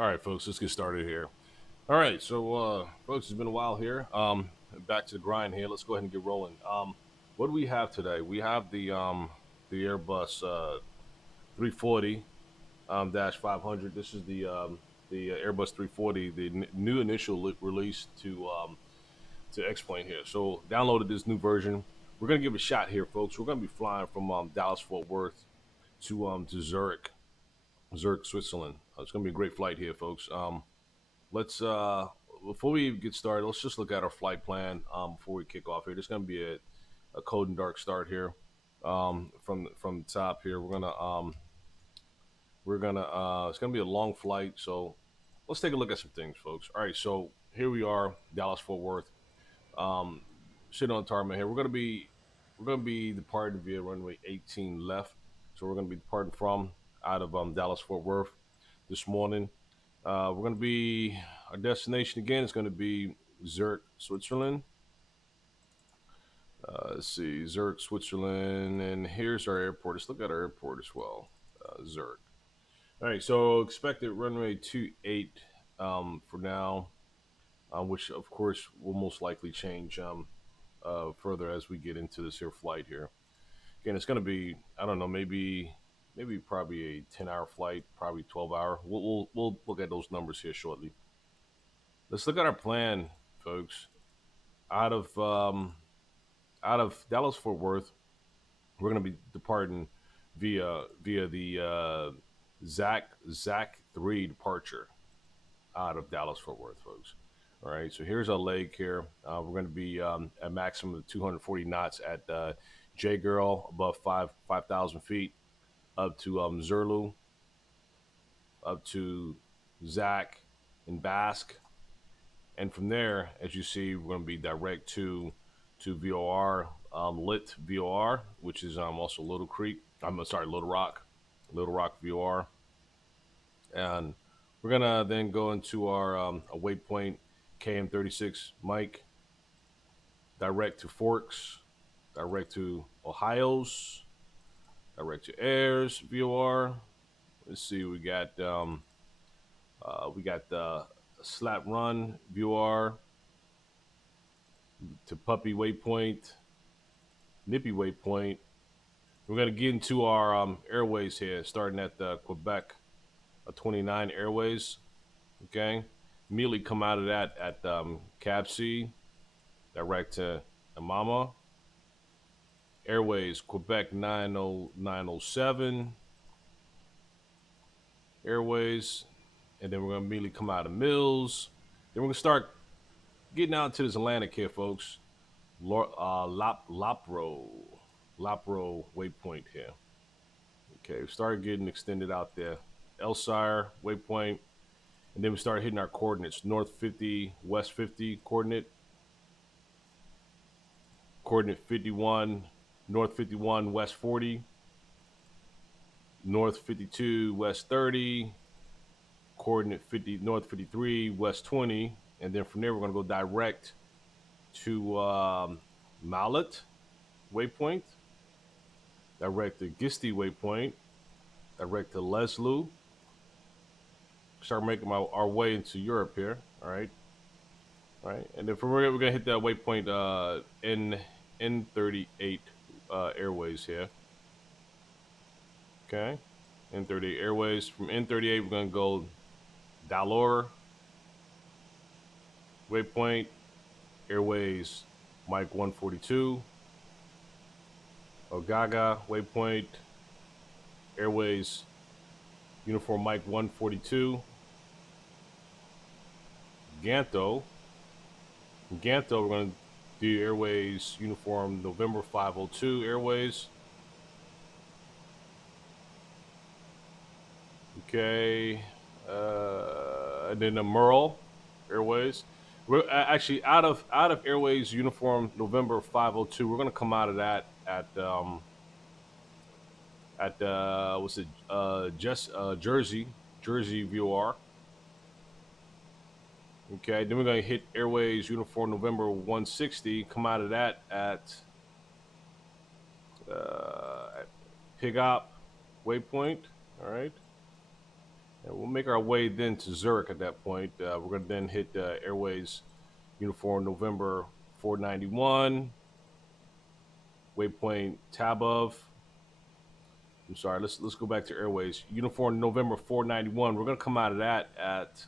All right, folks, let's get started here. All right, so folks, it's been a while here. Back to the grind here. Let's go ahead and get rolling. What do we have today? We have the Airbus 340 dash 500. This is the Airbus 340, the new initial release to XPlane here. So downloaded this new version. We're gonna give it a shot here, folks. We're gonna be flying from Dallas Fort Worth to Zurich, Switzerland. It's gonna be a great flight here, folks. Let's before we get started, let's just look at our flight plan before we kick off here. There's going to be a cold and dark start here from the top here. We're gonna it's going to be a long flight, so let's take a look at some things, folks. All right, so here we are, Dallas Fort Worth, um, sitting on tarmac here. We're gonna be departing via runway 18 left, so we're gonna be departing from out of Dallas Fort Worth this morning. We're going to be, our destination again is going to be Zurich, Switzerland. Let's see, Zurich, Switzerland, and here's our airport. Let's look at our airport as well, Zurich. All right, so expected runway 28 for now, which of course will most likely change further as we get into this here flight here. Again, it's going to be, I don't know, maybe probably a 10-hour flight, probably 12-hour. We'll look at those numbers here shortly. Let's look at our plan, folks. Out of um, Out of Dallas Fort Worth, we're going to be departing via the Zach 3 departure out of Dallas Fort Worth, folks. All right, so here's our leg here. We're going to be at maximum of 240 knots at J Girl above 5,000 feet up to Zerlu, up to Zach and Basque, and from there, as you see, we're going to be direct to VOR, Lit VOR, which is also Little Creek. I'm sorry, Little Rock VOR, and we're gonna then go into our a waypoint KM36 Mike, direct to Forks, direct to Ohio's, direct to Airs VOR. Let's see, we got the Slap Run VOR to Puppy Waypoint, Nippy Waypoint. We're gonna get into our airways here, starting at the Quebec 29 Airways. Okay, immediately come out of that at Cab C, direct to Amama Airways, Quebec 90907 Airways, and then we're gonna immediately come out of Mills. Then we're gonna start getting out to this Atlantic here, folks. Lapro waypoint here. Okay, we started getting extended out there. Elsire waypoint, and then we started hitting our coordinates: north 50, west 50 coordinate 51, north 51, west 40, north 52, west 30, coordinate 50, north 53, west 20, and then from there we're going to go direct to Mallet waypoint, direct to Gisti waypoint, direct to Leslu. Start making our way into Europe here. All right, and then from there we're gonna hit that waypoint N38 Airways here. Okay, N38 Airways. From N38 we're gonna go Dalor waypoint Airways Mike 142. Ogaga waypoint Airways Uniform Mike 142. Ganto, we're going to do Airways Uniform November 502 Airways. Okay, and then the Merle Airways. We're actually out of Airways Uniform November 502. We're going to come out of that at what's it? Jersey VOR. Okay, then we're gonna hit Airways Uniform November 160. Come out of that at Pigop Waypoint. All right, And we'll make our way then to Zurich at that point. We're going to then hit Airways Uniform November 491, waypoint Tabov. I'm sorry, let's go back to Airways. Uniform November 491. We're going to come out of that at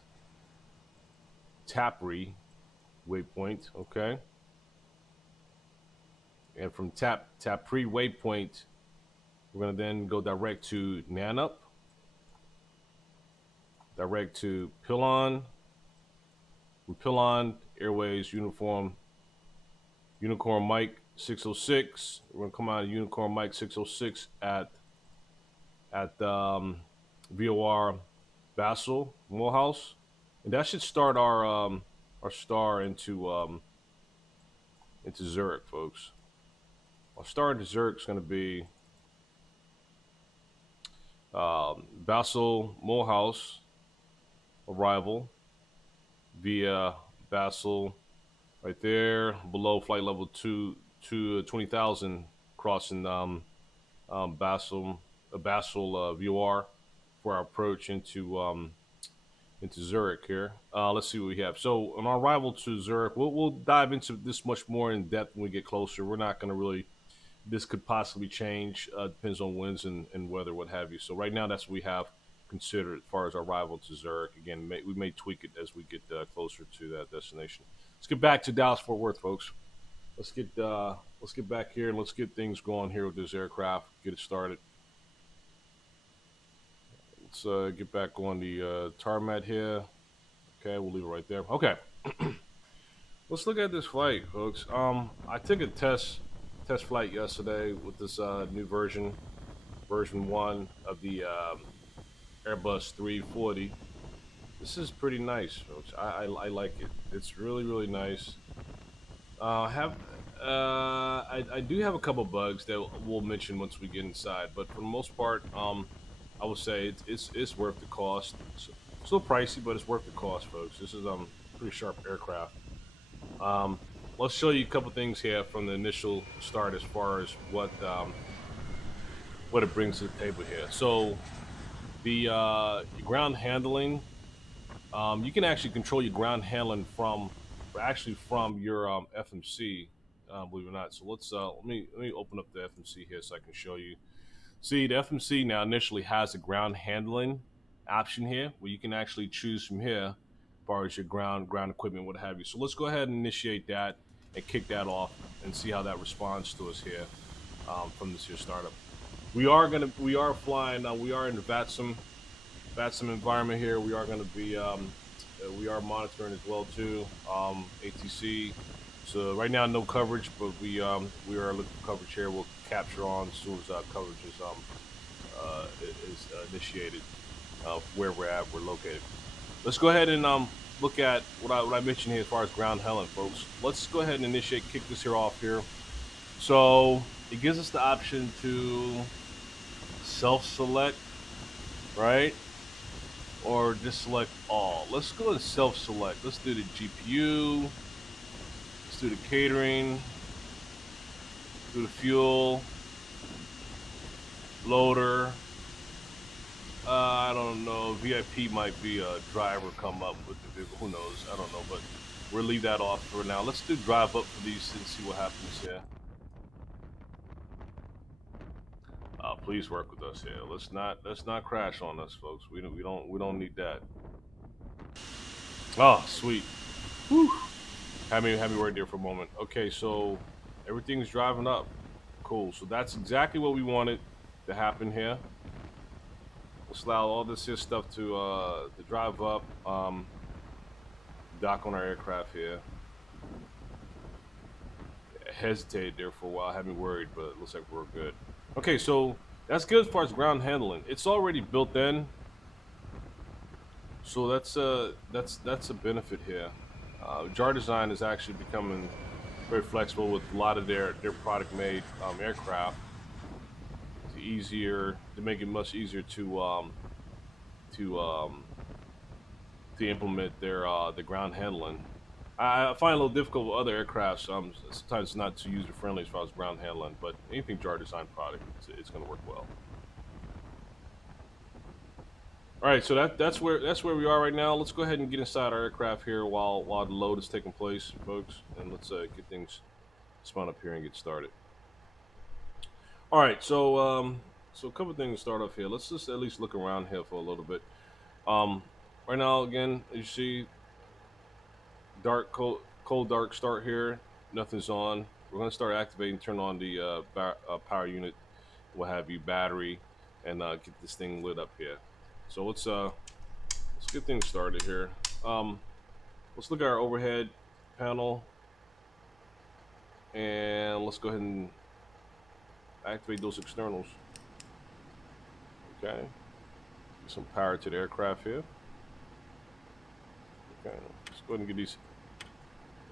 Tapri waypoint, okay? And from Tapri waypoint, we're going to then go direct to Nanup, direct to Pilon. From Pilon, Airways Unicorn Mike 606. We're going to come out of Unicorn Mike 606 at VOR Basel Morehouse, and that should start our star into Zurich, folks. Our star into Zurich is going to be Basel Morehouse arrival via Basel, right there below flight level 20,000, crossing Basel VOR for our approach into Zurich here. Let's see what we have. So on our arrival to Zurich, we'll dive into this much more in depth when we get closer. We're not going to really. This could possibly change. Depends on winds and weather, what have you. So right now, that's what we have considered as far as our arrival to Zurich. Again, we may tweak it as we get closer to that destination. Let's get back to Dallas Fort Worth, folks. Let's get back here and let's get things going here with this aircraft. Get it started. Let's get back on the tarmac here. Okay, we'll leave it right there. Okay. Let's look at this flight, folks. I took a test flight yesterday with this new version 1 of the Airbus 340. This is pretty nice, folks. I like it. It's really nice. I do have a couple bugs that we'll mention once we get inside, but for the most part, I would say it's worth the cost. It's still pricey, but it's worth the cost, folks. This is pretty sharp aircraft. Let's show you a couple things here from the initial start as far as what it brings to the table here. So the ground handling, you can actually control your ground handling from your FMC, believe it or not. So let's let me open up the FMC here so I can show you. See, the FMC now initially has a ground handling option here where you can actually choose from here as far as your ground equipment, what have you. So let's go ahead and initiate that and kick that off and see how that responds to us here from this here startup. We are flying. We are in the VATSIM environment here. We are going to be we are monitoring as well too, ATC. So right now no coverage, but we are looking for coverage here. We'll capture on as soon as coverage is initiated where we're at. We're located. Let's go ahead and look at what I mentioned here as far as ground handling, folks. Let's go ahead and kick this here off here. So it gives us the option to self-select, right? Or just select all. Let's go and self-select. Let's do the GPU. Let's do the catering. Do the fuel. Loader. I don't know. VIP might be a driver come up with the vehicle. Who knows? I don't know. But we'll leave that off for now. Let's do drive up for these and see what happens here. Please work with us here. Let's not crash on us, folks. We don't need that. Oh, sweet. Whew. Have me right there for a moment. Okay, so everything's driving up. Cool. So that's exactly what we wanted to happen here. Let's allow all this here stuff to drive up. Dock on our aircraft here. Hesitated there for a while. Had me worried, but it looks like we're good. Okay, so that's good as far as ground handling. It's already built in, so that's a benefit here. JAR Design is actually becoming very flexible with a lot of their product made aircraft. It's to make it much easier to implement the ground handling. I find it a little difficult with other aircraft. Sometimes it's not too user friendly as far as ground handling, but anything JAR Design product, it's going to work well. All right, so that's where we are right now. Let's go ahead and get inside our aircraft here while the load is taking place, folks, and let's get things spun up here and get started. All right, so a couple things to start off here. Let's just at least look around here for a little bit. Um, right now, again, as you see, dark, cold, dark start here. Nothing's on. We're gonna start activating, turn on the power unit, what have you, battery, and get this thing lit up here. So let's get things started here. Um, let's look at our overhead panel, and let's go ahead and activate those externals. Okay, get some power to the aircraft here. Okay, let's go ahead and get these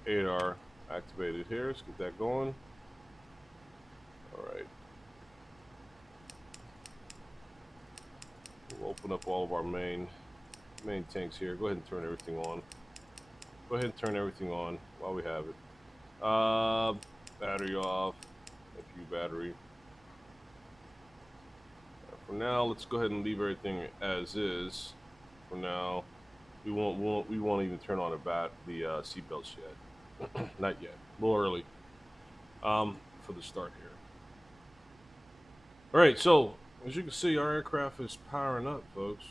8R activated here. Let's get that going. All right. We'll open up all of our main tanks here. Go ahead and turn everything on. Go ahead and turn everything on while we have it. Battery off. FU battery. For now, let's go ahead and leave everything as is. For now, we won't even turn on the seat belts yet. Not yet. A little early. For the start here. All right, so as you can see, our aircraft is powering up, folks.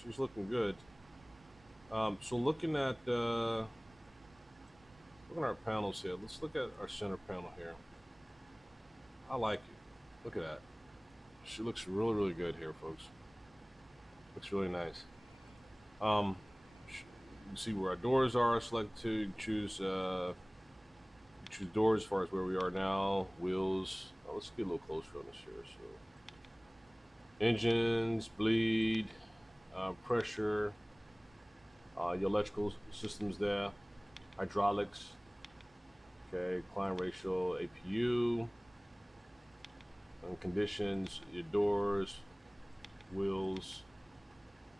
She's looking good. So looking at our panels here. Let's look at our center panel here. I like it. Look at that. She looks really, really good here, folks. Looks really nice. You can see where our doors are. Select to choose doors as far as where we are now. Wheels. Let's get a little closer on this here. So, engines, bleed, pressure, your electrical systems there, hydraulics. Okay, climb ratio, APU, and conditions, your doors, wheels.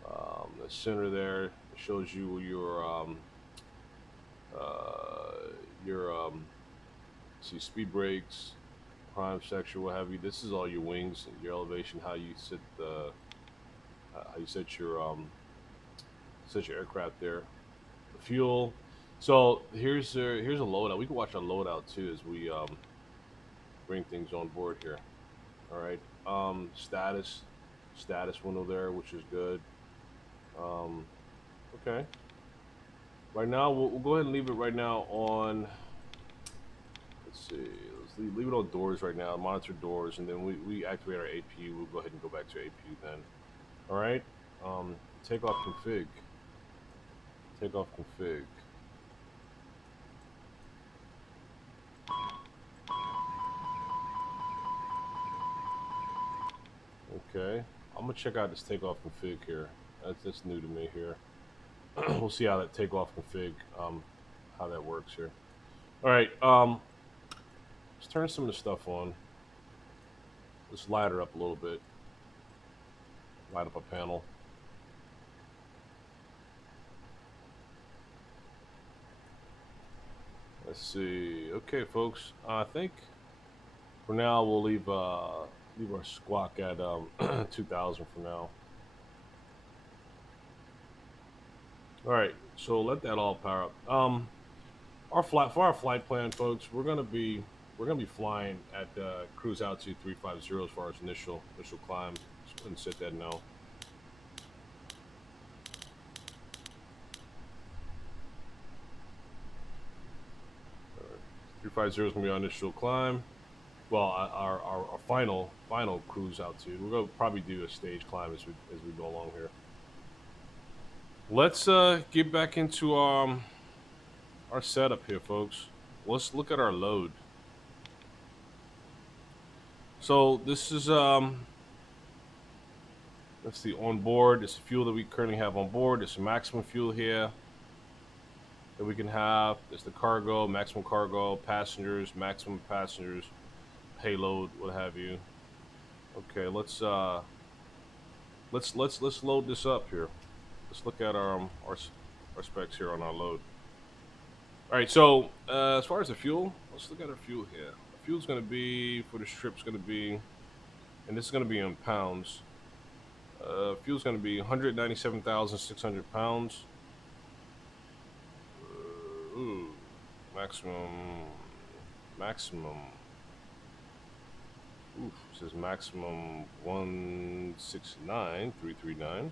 The center there shows you your see speed brakes, prime section, what have you. This is all your wings, your elevation, how you set your aircraft there. The fuel. So here's a loadout. We can watch our loadout too as we bring things on board here. All right. Status window there, which is good. Okay. Right now, we'll go ahead and leave it right now on. Let's see. Let's leave it on doors right now. Monitor doors, and then we activate our APU. We'll go ahead and go back to APU then. All right. Takeoff config. Takeoff config. Okay. I'm gonna check out this takeoff config here. That's new to me here. We'll see how that takeoff config, how that works here. All right. Let's turn some of the stuff on. Let's light her up a little bit. Light up a panel. Let's see. Okay, folks. I think for now we'll leave our squawk at 2,000 for now. All right. So let that all power up. For our flight plan, folks, we're gonna be flying at cruise altitude 350 as far as initial climb. Just go ahead and set that now. 350 is gonna be our initial climb. Well, our final cruise altitude. We're gonna probably do a stage climb as we go along here. Let's get back into our setup here, folks. Let's look at our load. So this is let's see, on board. It's the fuel that we currently have on board. It's the maximum fuel here that we can have. It's the cargo, maximum cargo, passengers, maximum passengers, payload, what have you. Okay, let's load this up here. Let's look at our specs here on our load. All right, so as far as the fuel, let's look at our fuel here. The fuel's going to be for this trip's going to be, and this is going to be in pounds. fuel's going to be 197,600 pounds. Ooh, maximum. Oof, it says maximum 169,339.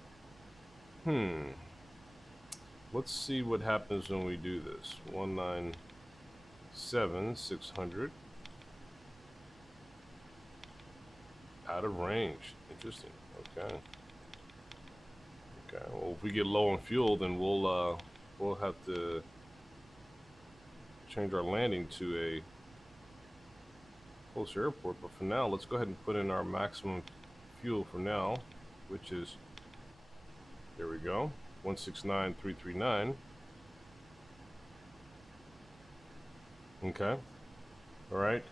Let's see what happens when we do this. 197,600. Out of range. Interesting. Okay. Okay. Well, if we get low on fuel, then we'll have to change our landing to a closer airport. But for now, let's go ahead and put in our maximum fuel for now, which is, there we go, 169,339. Okay. All right.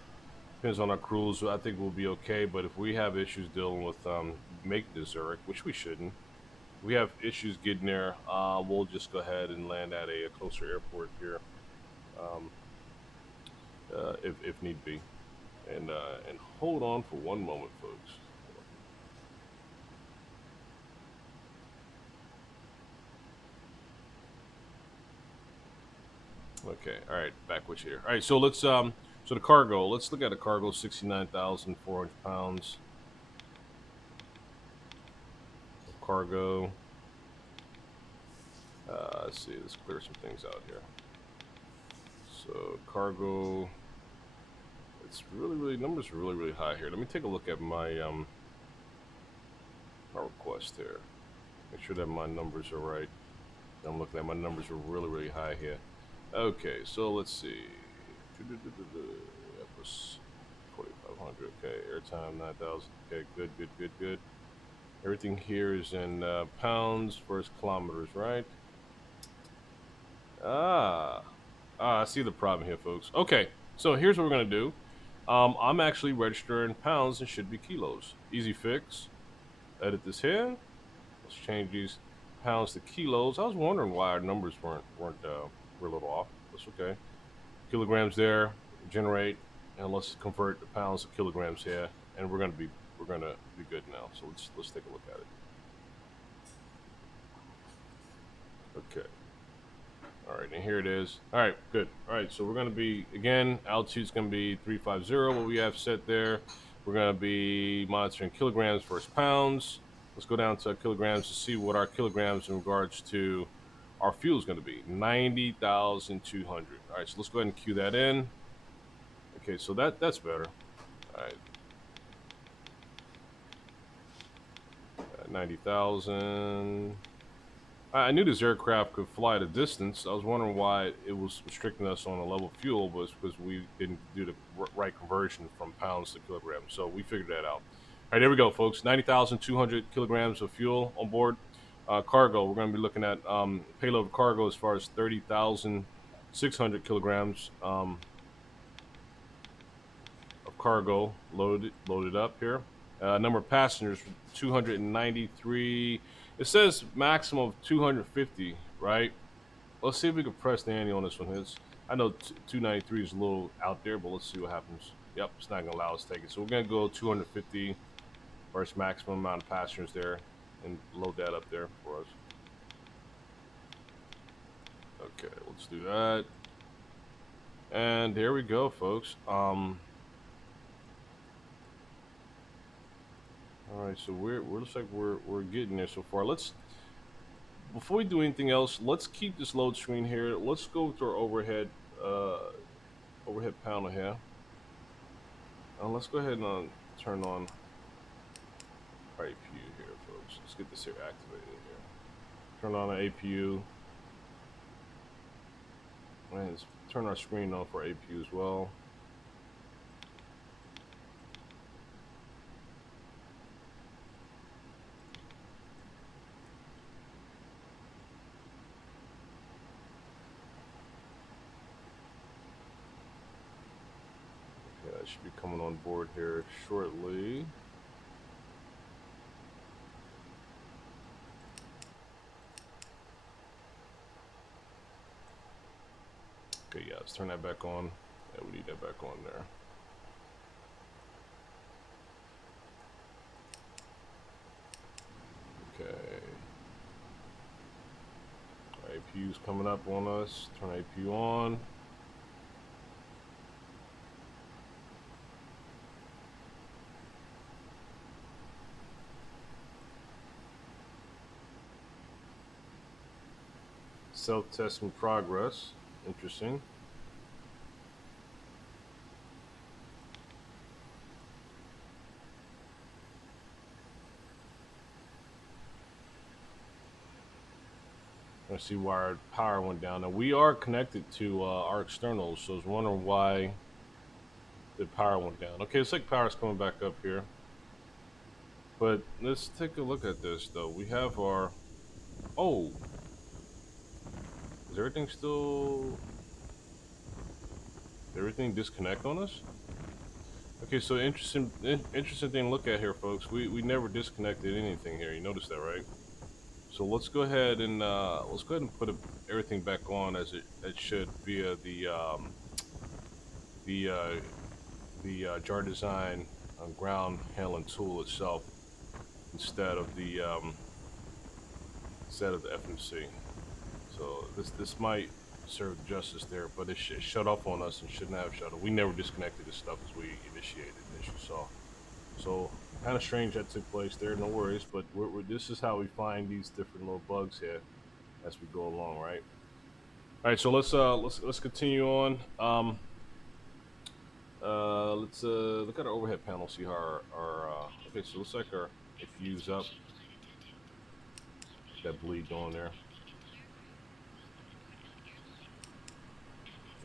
Depends on our cruise. I think we'll be okay. But if we have issues dealing with making the Zurich, which we shouldn't, if we have issues getting there, we'll just go ahead and land at a closer airport here, if need be. And hold on for one moment, folks. Okay, all right, backwards here. All right, so let's so the cargo. Let's look at a cargo, 69,400 pounds of cargo. Let's see. Let's clear some things out here. So cargo. It's really numbers are really high here. Let me take a look at my my request here. Make sure that my numbers are right. I'm looking at my numbers are really high here. Okay, so let's see. Airbus 4500. Okay, airtime 9,000. Okay, good. Everything here is in pounds versus kilometers, right? I see the problem here, folks. Okay, so here's what we're gonna do. I'm actually registering pounds and should be kilos. Easy fix. Edit this here. Let's change these pounds to kilos. I was wondering why our numbers were a little off. That's okay. Kilograms there, generate, and let's convert the pounds to kilograms here, and we're gonna be good now. So let's take a look at it. Okay. All right, and here it is. All right, good. All right, so we're gonna be, again, altitude's gonna be 350. What we have set there. We're gonna be monitoring kilograms versus pounds. Let's go down to kilograms to see what our kilograms in regards to our fuel is going to be. 90,200. All right, so let's go ahead and cue that in. Okay, so that's better. All right. 90,000. I knew this aircraft could fly at a distance. I was wondering why it was restricting us on a level of fuel, but it's because we didn't do the right conversion from pounds to kilograms. So we figured that out. All right, there we go, folks. 90,200 kilograms of fuel on board. Cargo, we're going to be looking at payload cargo as far as 30,600 kilograms of cargo loaded up here. Number of passengers, 293. It says maximum of 250, right? Let's see if we can press the ante on this one. I know 293 is a little out there, but let's see what happens. Yep, it's not going to allow us to take it. So we're going to go 250 versus maximum amount of passengers there and load that up there for us. Okay, let's do that. And there we go, folks. All right, so we're looks like we're getting there so far. Before we do anything else, let's keep this load screen here. Let's go to our overhead panel here. Let's go ahead and turn on our APU here, folks. Let's get this here activated here. Turn on our APU. And let's turn our screen on for APU as well. Okay, that should be coming on board here shortly. Okay, yeah, let's turn that back on. Yeah, we need that back on there. Okay. APU's coming up on us. Turn APU on. Self-test in progress. Interesting. I see why our power went down. Now we are connected to our externals, so I was wondering why the power went down. Okay, it's like power's coming back up here. But let's take a look at this though. We have our is everything still everything disconnect on us? Okay, so interesting thing to look at here, folks. We never disconnected anything here. You notice that, right? So let's go ahead and put everything back on as it should via the uh, jar design ground handling tool itself instead of the FMC. So this might serve justice there, but it shut off on us and shouldn't have shut off. We never disconnected this stuff as we initiated, as you saw. So kind of strange that took place there. No worries, but this is how we find these different little bugs here as we go along, right? All right, so let's continue on. Let's look at our overhead panel. See how our okay. So it looks like our fuse up. That bleed going there.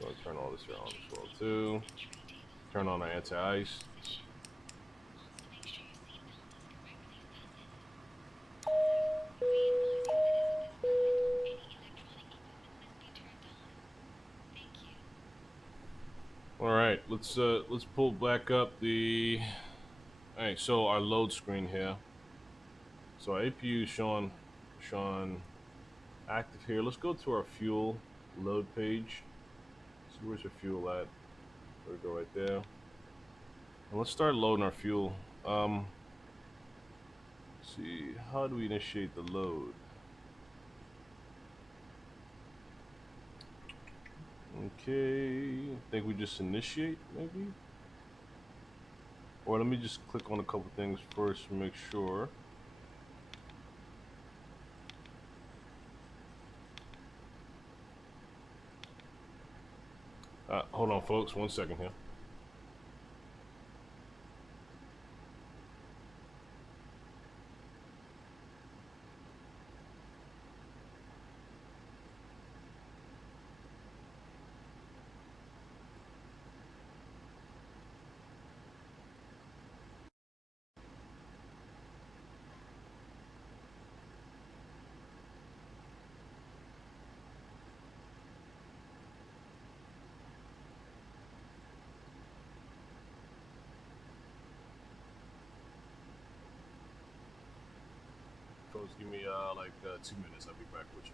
So I'll turn all this here on as well too. Turn on our anti-ice. All right, let's pull back up the. All right, so our load screen here. So our APU is showing active here. Let's go to our fuel load page. See where's our fuel at? There we go, right there. And let's start loading our fuel. Let's see, how do we initiate the load? Okay, I think we just initiate, maybe? Or let me just click on a couple things first to make sure. Hold on, folks, 1 second here. Folks, give me like 2 minutes. I'll be back with you.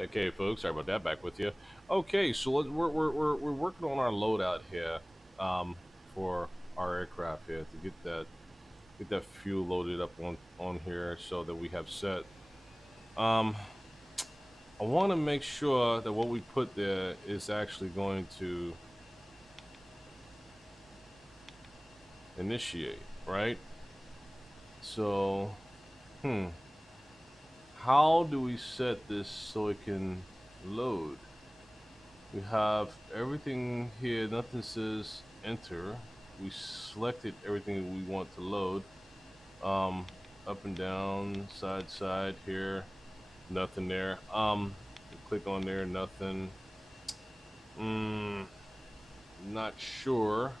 Okay, folks, sorry about that. Back with you. Okay, so we're working on our loadout here, um, for our aircraft here to get that fuel loaded up on here so that we have set. Um, I want to make sure that what we put there is actually going to initiate, right? So, how do we set this so it can load? We have everything here, nothing says enter. We selected everything we want to load. Up and down, side here, nothing there. Click on there, nothing. Not sure.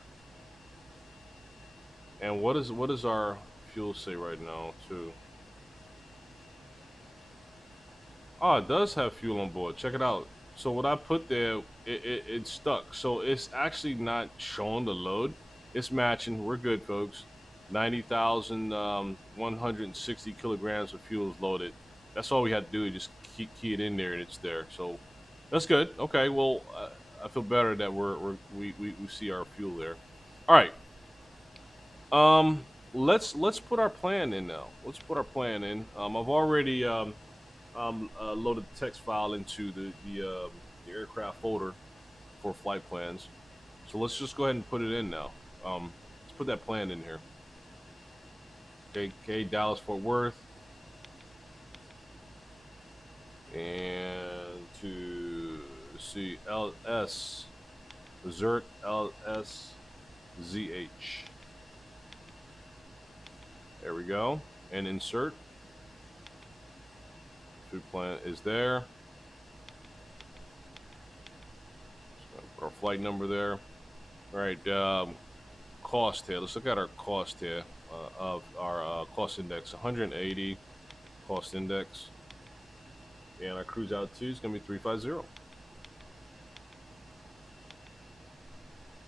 And what is our fuel say right now too? Oh, it does have fuel on board. Check it out. So what I put there, it stuck. So it's actually not showing the load. It's matching. We're good, folks. 90,160 kilograms of fuel is loaded. That's all we had to do. Just key it in there, and it's there. So that's good. Okay. Well, I feel better that we see our fuel there. All right. Let's put our plan in now. Let's put our plan in. I've already loaded the text file into the aircraft folder for flight plans. So let's just go ahead and put it in now. Let's put that plan in here. Okay, Dallas Fort Worth, and to see LS Zert LSZH. There we go, and insert. Food plan is there. Put our flight number there. All right, cost here. Let's look at our cost here of our cost index. 180 cost index, and our cruise altitude is gonna be 350.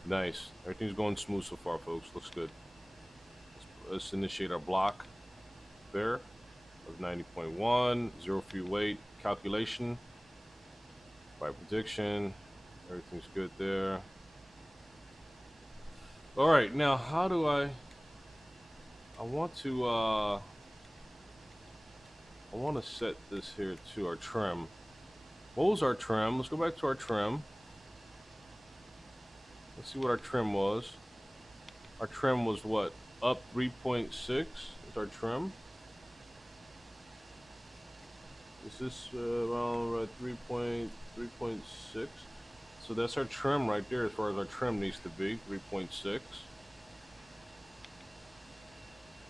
Nice. Everything's going smooth so far, folks. Looks good. Let's initiate our block there of 90.1, zero fuel weight calculation, flight prediction, everything's good there. All right, now how do I want to set this here to our trim. What was our trim? Let's go back to our trim. Let's see what our trim was. Our trim was what? Up 3.6 is our trim. Is this around 3.6? So that's our trim right there as far as our trim needs to be, 3.6.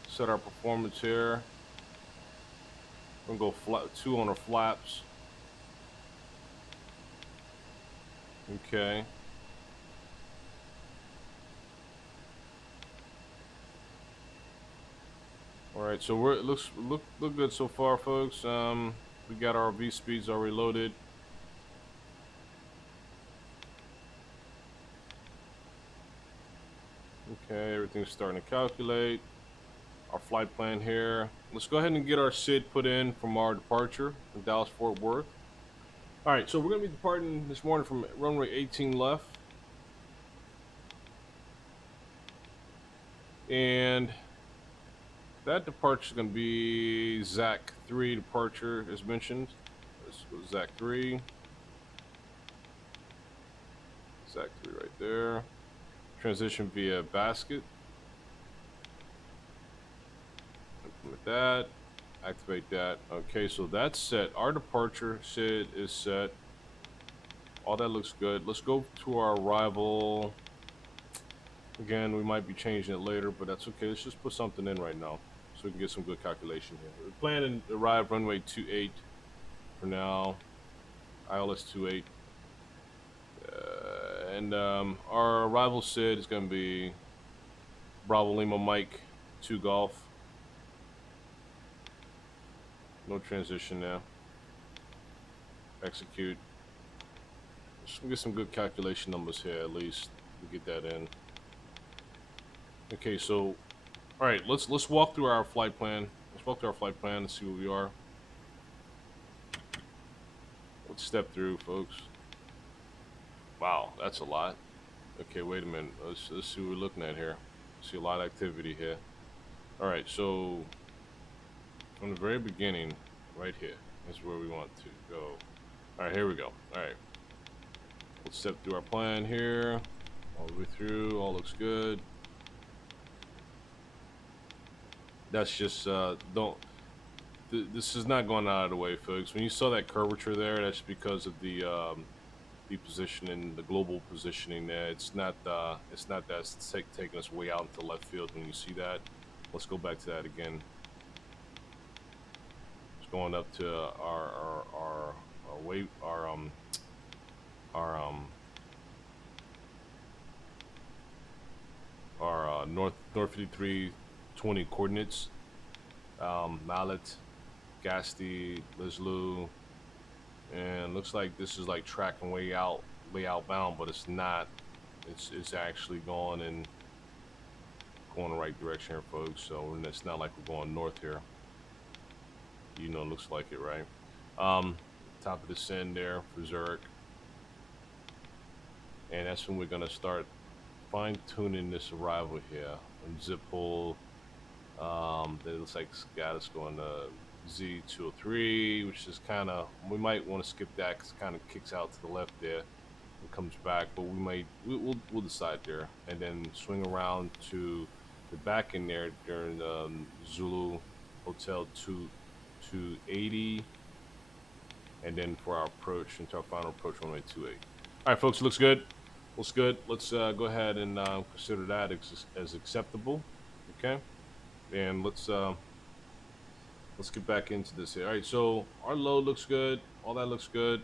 Set our performance here. We're gonna go flat 2 on our flaps. Okay. All right, so it looks good so far, folks. We got our V speeds already loaded. Okay, everything's starting to calculate. Our flight plan here. Let's go ahead and get our SID put in from our departure from Dallas Fort Worth. All right, so we're gonna be departing this morning from runway 18 left, and that departure is gonna be ZAC 3 departure as mentioned. This was ZAC 3. ZAC 3 right there. Transition via basket. Implement that. Activate that. Okay, so that's set. Our departure SID is set. All that looks good. Let's go to our arrival. Again, we might be changing it later, but that's okay. Let's just put something in right now so we can get some good calculation here. We're planning to arrive runway 28 for now. ILS 28. And our arrival SID is going to be Bravo Lima Mike 2 Golf. No transition now. Execute. Just get some good calculation numbers here at least. We'll get that in. Okay, so all right, let's walk through our flight plan. Let's walk through our flight plan and see where we are. Let's step through, folks. Wow, that's a lot. Okay, wait a minute. Let's see what we're looking at here. See a lot of activity here. All right, so from the very beginning, right here is where we want to go. All right, here we go. All right, let's step through our plan here. All the way through, all looks good. That's just don't. This is not going out of the way, folks. When you saw that curvature there, that's because of the positioning, the global positioning there. It's not that it's taking us way out into left field when you see that. Let's go back to that again. It's going up to our way our north 5320 coordinates. Mallet, Gasti, Lislu, and looks like this is like tracking way outbound, but it's not. It's actually going the right direction here, folks. So it's not like we're going north here. You know, looks like it, right? Top of the send there for Zurich, and that's when we're gonna start fine tuning this arrival here and zip pull. It looks like it's got us going to Z203, which is kind of, we might want to skip that because it kind of kicks out to the left there and comes back, but we'll decide there, and then swing around to the back in there during Zulu Hotel 280, and then for our approach into our final approach runway 28. All right, folks, looks good. Looks good. Let's go ahead and consider that as acceptable. Okay. And let's get back into this here. All right, so our load looks good. All that looks good.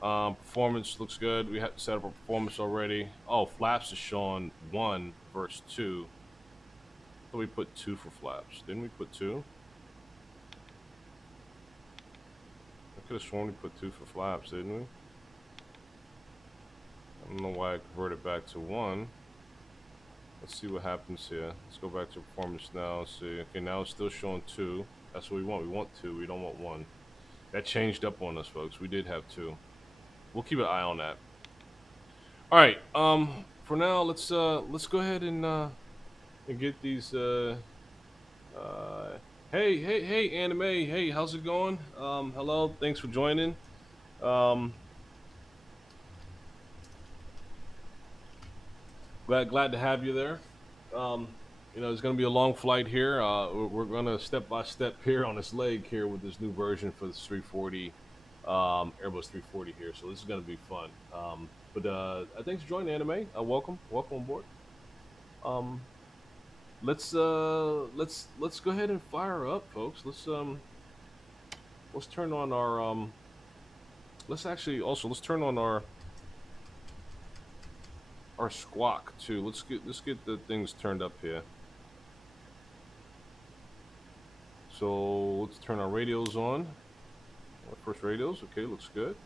Performance looks good. We have to set up our performance already. Oh, flaps is showing 1 versus 2. So we put 2 for flaps. Didn't we put 2? I could have sworn we put 2 for flaps, didn't we? I don't know why I converted back to 1. Let's see what happens here. Let's go back to performance now. See, okay, now it's still showing 2. That's what we want. We want 2. We don't want 1. That changed up on us, folks. We did have 2. We'll keep an eye on that. All right. For now, let's go ahead and get these. Hey, anime. Hey, how's it going? Hello. Thanks for joining. Glad to have you there. You know, it's going to be a long flight here. We're going to step by step here on this leg here with this new version for the 340, Airbus 340 here. So this is going to be fun. But thanks for joining, anime. Welcome on board. Let's go ahead and fire up, folks. Let's turn on our let's turn on our squawk too. Let's get the things turned up here. So let's turn our radios on. Our first radios, okay, looks good.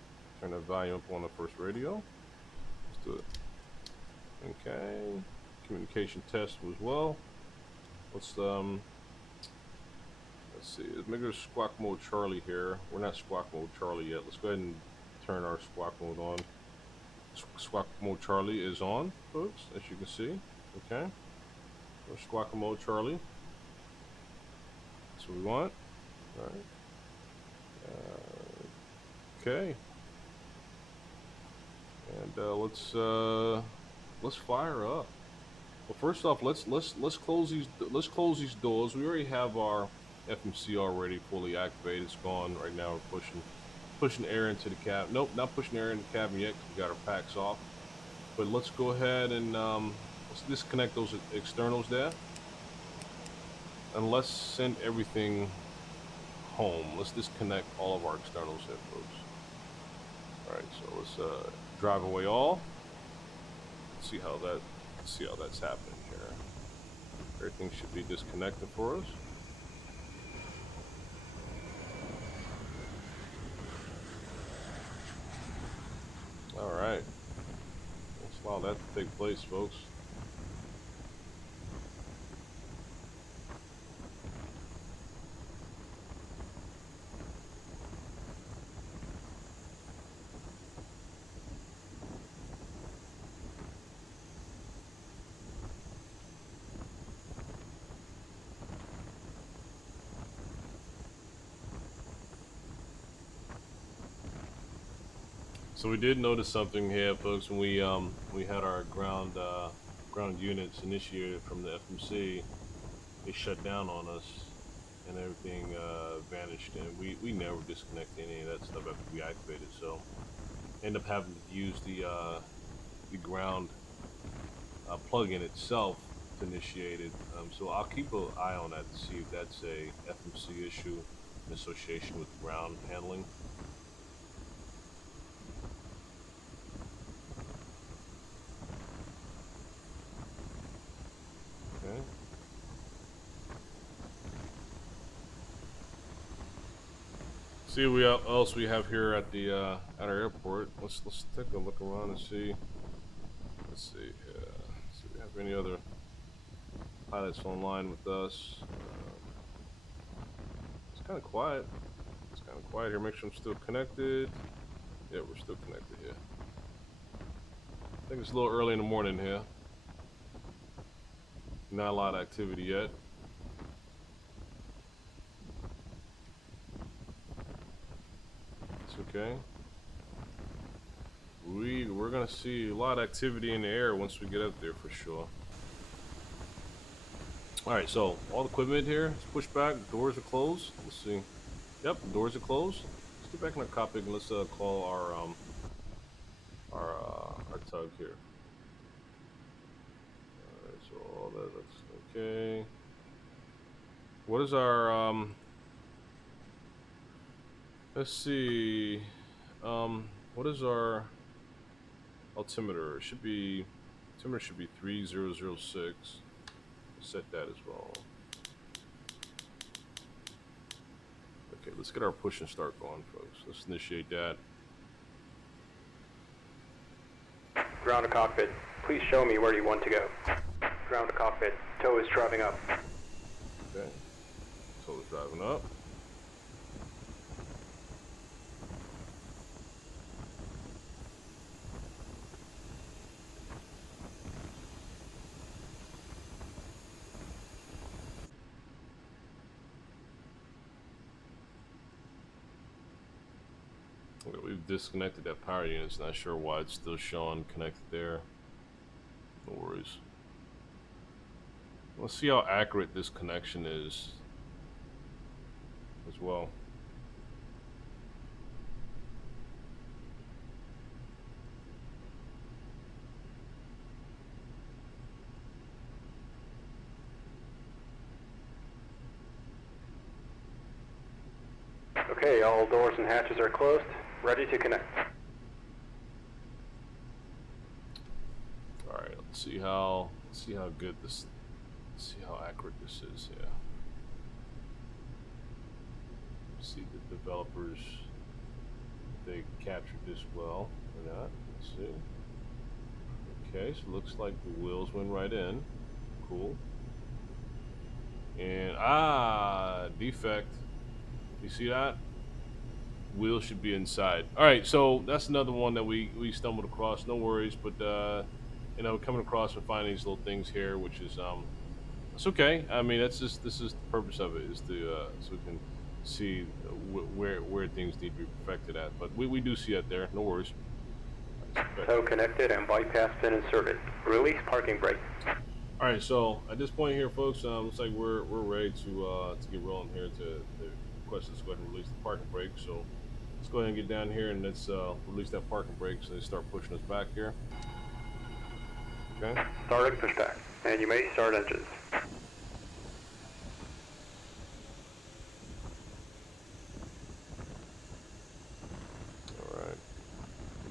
Turn the volume up on the first radio. Let's do it. Okay, communication test as well. Let's see. Let's make it squawk mode Charlie here. We're not squawk mode Charlie yet. Let's go ahead and turn our squawk mode on. Squawk mode Charlie is on, folks, as you can see. Okay, so squawk mode Charlie. That's what we want. All right. Okay. And let's fire up. Well, first off, let's close these doors. We already have our FMC already fully activated. It's gone right now. We're pushing air into the cabin. Nope, not pushing air into the cabin yet because we got our packs off. But let's go ahead and let's disconnect those externals there, and let's send everything home. Let's disconnect all of our externals here, folks. All right, so let's drive away all. Let's see how that's happening here. Everything should be disconnected for us. All right, let's allow that to take place, folks. So we did notice something here, folks, when we had our ground units initiated from the FMC. They shut down on us, and everything vanished. And we never disconnected any of that stuff after we activated. So end up having to use the ground plugin itself to initiate it. So I'll keep an eye on that to see if that's a FMC issue in association with ground handling. Okay. See what else we have here at the at our airport. Let's take a look around and see. Let's see. See if we have any other pilots online with us. It's kind of quiet. It's kind of quiet here. Make sure I'm still connected. Yeah, we're still connected here. I think it's a little early in the morning here. Not a lot of activity yet. It's okay. We're gonna see a lot of activity in the air once we get up there for sure. All right, so all the equipment here is pushed back. Doors are closed. Let's see. Yep, doors are closed. Let's get back in our cockpit and let's call our tug here. All right, so all that looks okay. What is our let's see. What is our altimeter? It should be altimeter should be 3006. Set that as well. Okay, let's get our push and start going, folks. Let's initiate that. Ground to cockpit. Please show me where you want to go. Ground to cockpit. Tow is driving up. Okay. Tow is driving up. We've disconnected that power unit. It's not sure why it's still showing connected there. No worries. Let's see how accurate this connection is as well. Okay, all doors and hatches are closed. Ready to connect. All right, let's see how good this. Let's see how accurate this is. Yeah. See the developers. They captured this well or not. Let's see. Okay, so it looks like the wheels went right in. Cool. And defect. You see that? Wheels should be inside. All right, so that's another one that we stumbled across. No worries, but you know, coming across and finding these little things here, which is it's okay. I mean, this is the purpose of it, is to so we can see where things need to be perfected at. But we do see it there. No worries. Tow connected and bypass pin inserted. Release parking brake. All right, so at this point here, folks, looks like we're ready to get rolling here. To request us to go ahead and release the parking brake. So let's go ahead and get down here and let's release that parking brake so they start pushing us back here. Okay. Starting pushback, and you may start engines. All right.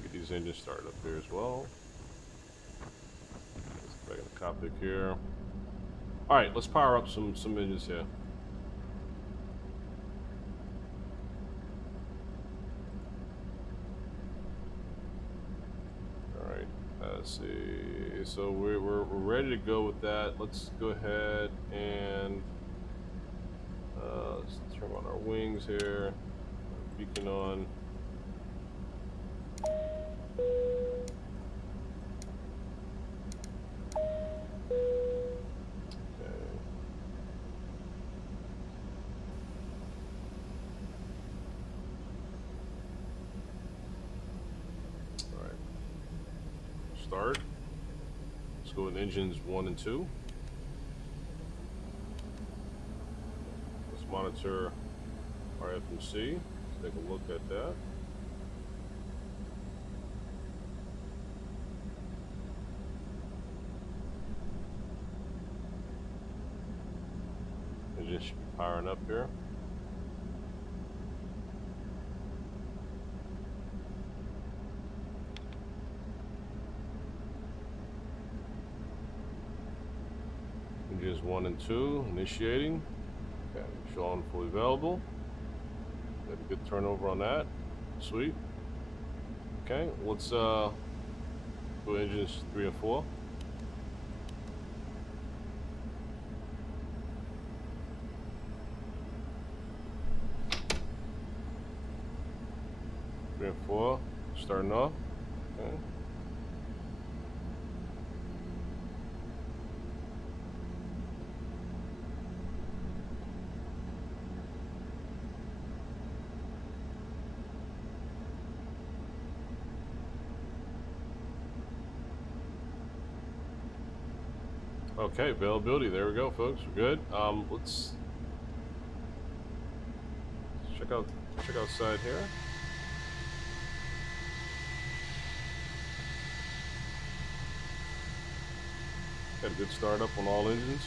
Get these engines started up here as well. Let's get back in the cockpit here. All right, let's power up some engines here. Let's see. So we're ready to go with that. Let's go ahead and let's turn on our wings here. Beacon on. start. Let's go with engines 1 and 2. Let's monitor our FMC. Let's take a look at that. Engine should be powering up here. Engines 1 and 2 initiating. Okay, showing fully available. Got a good turnover on that. Sweet. Okay, let's go engines 3 and 4. Three and 4 starting off. Okay. Okay, availability. There we go, folks. We're good. Let's check outside here. Got a good start up on all engines.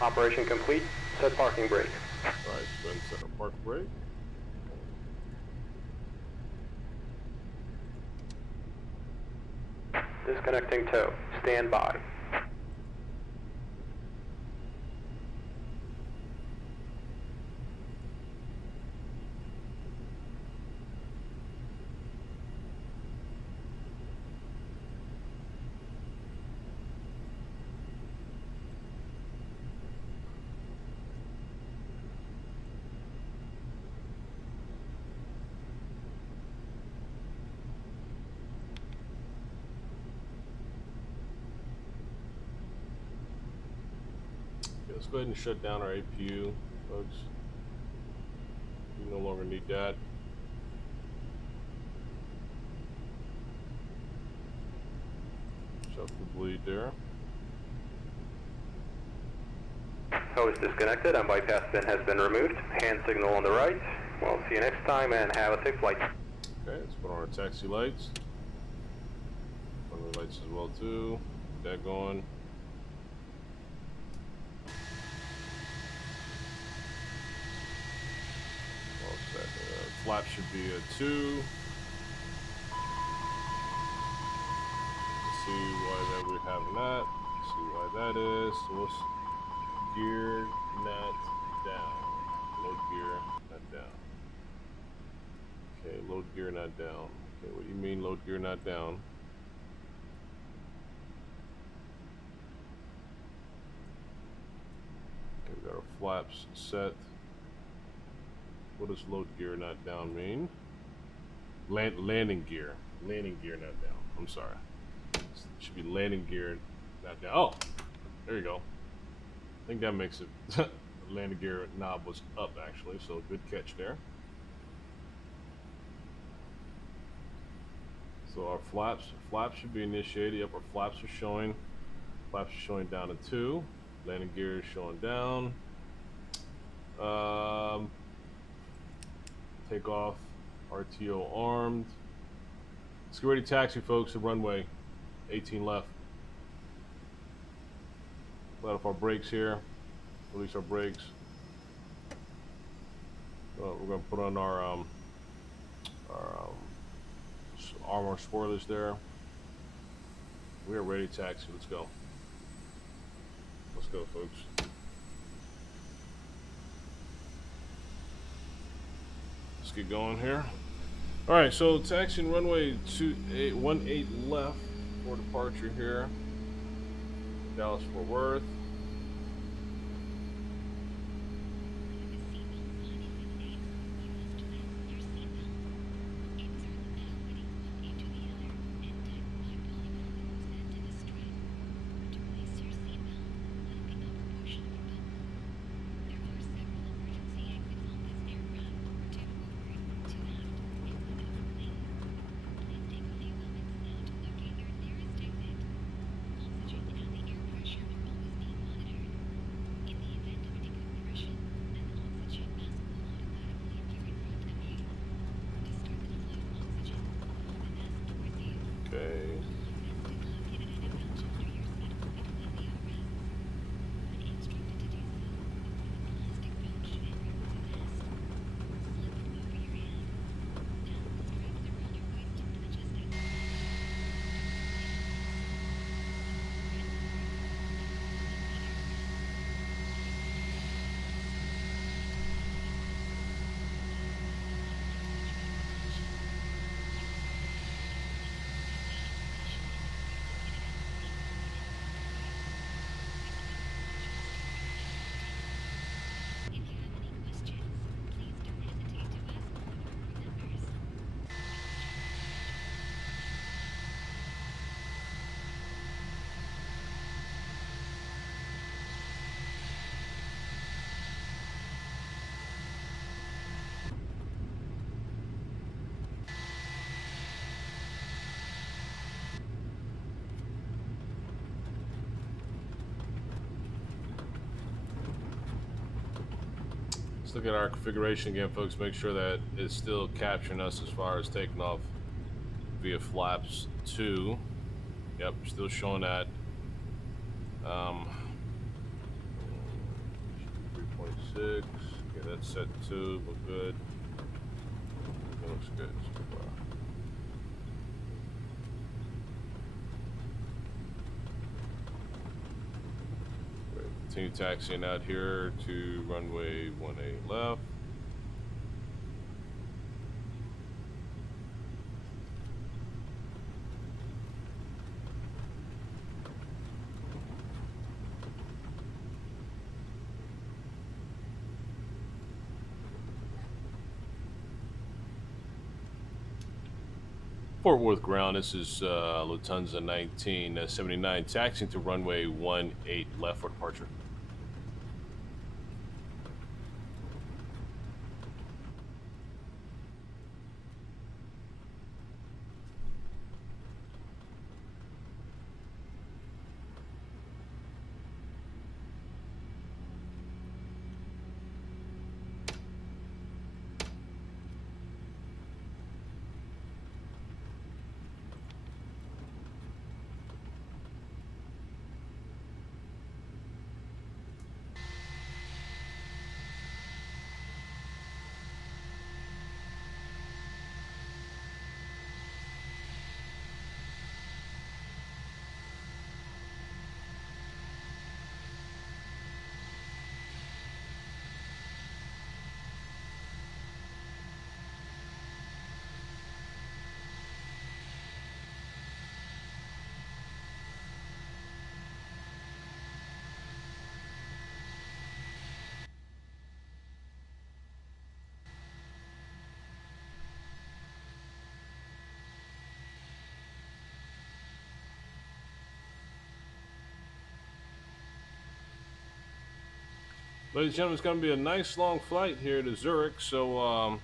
Operation complete. Set parking brake. All right, so go ahead and set our park brake. Disconnecting tow. Stand by. Let's go ahead and shut down our APU, folks. We no longer need that. Shut the bleed there. Tow is disconnected and bypass pin has been removed. Hand signal on the right. Well, see you next time and have a safe flight. Okay, let's put on our taxi lights. Runway lights as well too. Get that going. Flap should be a 2. Let's see why that we're having that. Let's see why that is. So let's gear net down. Load gear not down. Okay, load gear not down. Okay, what do you mean load gear not down? Okay, we got our flaps set. What does load gear not down mean? Landing gear. Landing gear not down. I'm sorry. It should be landing gear not down. Oh, there you go. I think that makes it. Landing gear knob was up actually, so good catch there. So our flaps should be initiated. Yep, our flaps are showing. Flaps are showing down to 2. Landing gear is showing down. Take off, RTO armed. Let's get ready to taxi, folks, the runway. 18 left. Let off our brakes here. Release our brakes. We're going to put on our armor spoilers there. We are ready to taxi. Let's go. Let's go, folks. Get going here. All right, so taxiing runway 18 left for departure here. Dallas Fort Worth. Let's look at our configuration again, folks. Make sure that it's still capturing us as far as taking off via flaps 2. Yep, still showing that. 3.6. Okay, that's set 2. We're good. That looks good so far. Continue taxiing out here to runway 18 left. Fort Worth ground, this is Lufthansa 1979, taxiing to runway 18 left for departure. Ladies and gentlemen, it's going to be a nice long flight here to Zurich. So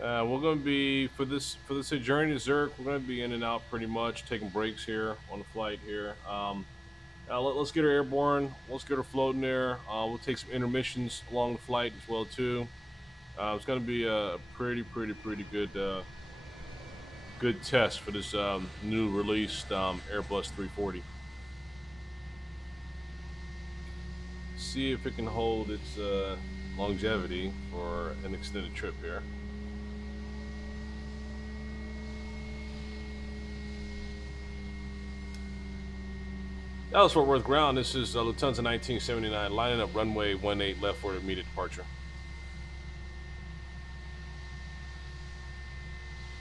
we're going to be for this journey to Zurich. We're going to be in and out pretty much, taking breaks here on the flight here. Let's get her airborne. Let's get her floating there. We'll take some intermissions along the flight as well too. It's going to be a pretty good test for this new released Airbus 340. See if it can hold its longevity for an extended trip here. Dallas Fort Worth ground. This is Lufthansa 1979, lining up runway 18 left for immediate departure.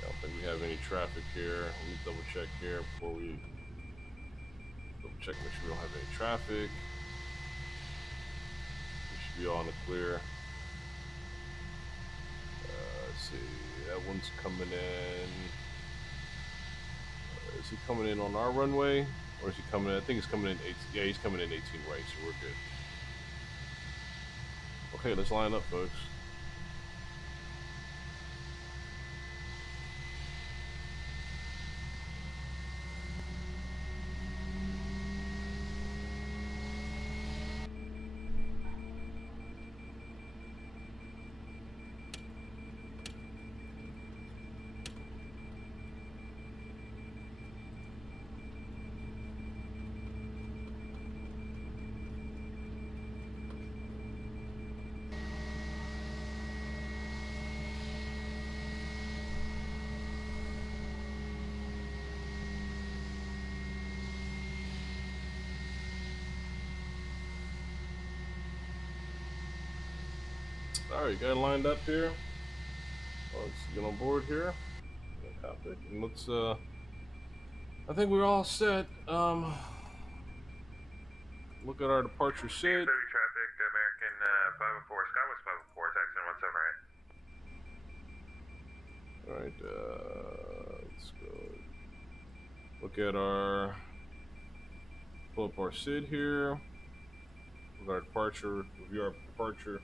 I don't think we have any traffic here. Let me double check here before we double check, make sure we don't have any traffic. Be all in the clear. Let's see, that one's coming in. Is he coming in on our runway, or is he coming in? I think he's coming in 18. Yeah, he's coming in 18 right, so we're good. Okay, let's line up, folks. Alright, got it lined up here. Let's get on board here. Copy. And let's I think we're all set. Look at our departure SID. Traffic, American 504, Skywest 504, taxi 179. Alright, let's go. Look at our, pull up our SID here. Look at our departure, review our departure.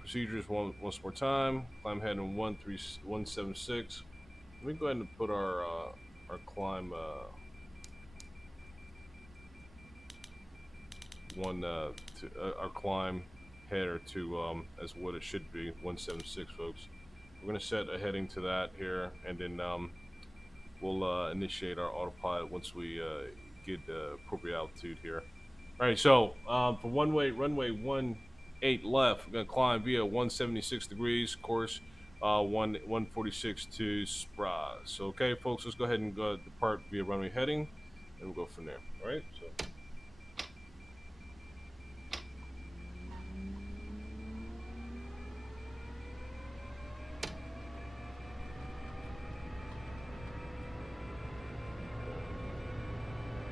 Procedures once more time. Climb heading 176. Let me go ahead and put our climb our climb header to as what it should be, 176, folks. We're gonna set a heading to that here, and then we'll initiate our autopilot once we get the appropriate altitude here. All right, so for runway 18 left, we're gonna climb via 176 degrees, course 146 to SPRA. So okay, folks, let's go ahead and go depart via runway heading, and we'll go from there. All right, so.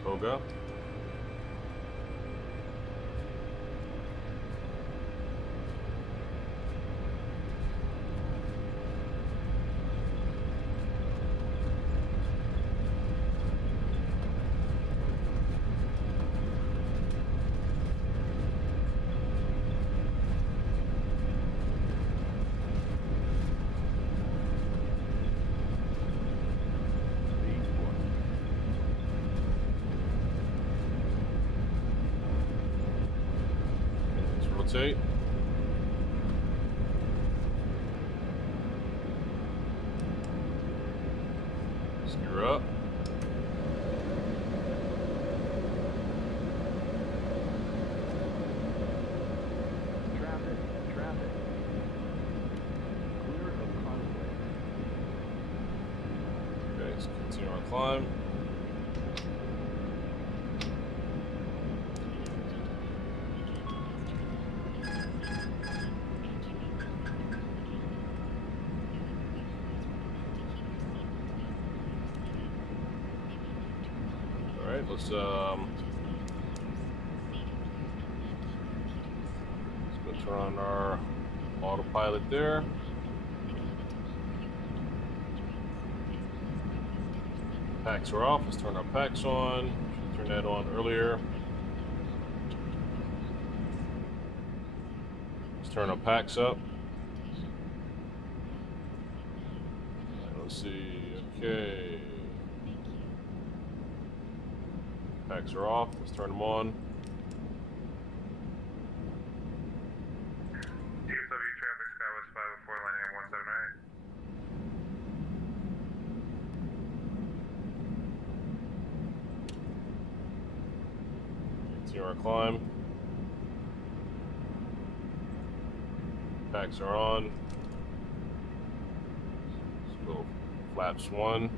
Toga. Rotate. Steer up. Traffic. Clear of conflict. Okay, let's continue our climb. Let's go turn on our autopilot there. Packs are off. Let's turn our packs on. Should turn that on earlier. Let's turn our packs up. Let's see. Okay. Packs are off. Let's turn them on. KDFW traffic, Skywest 504, landing at 178. Continue our climb. Packs are on. Let's go flaps 1.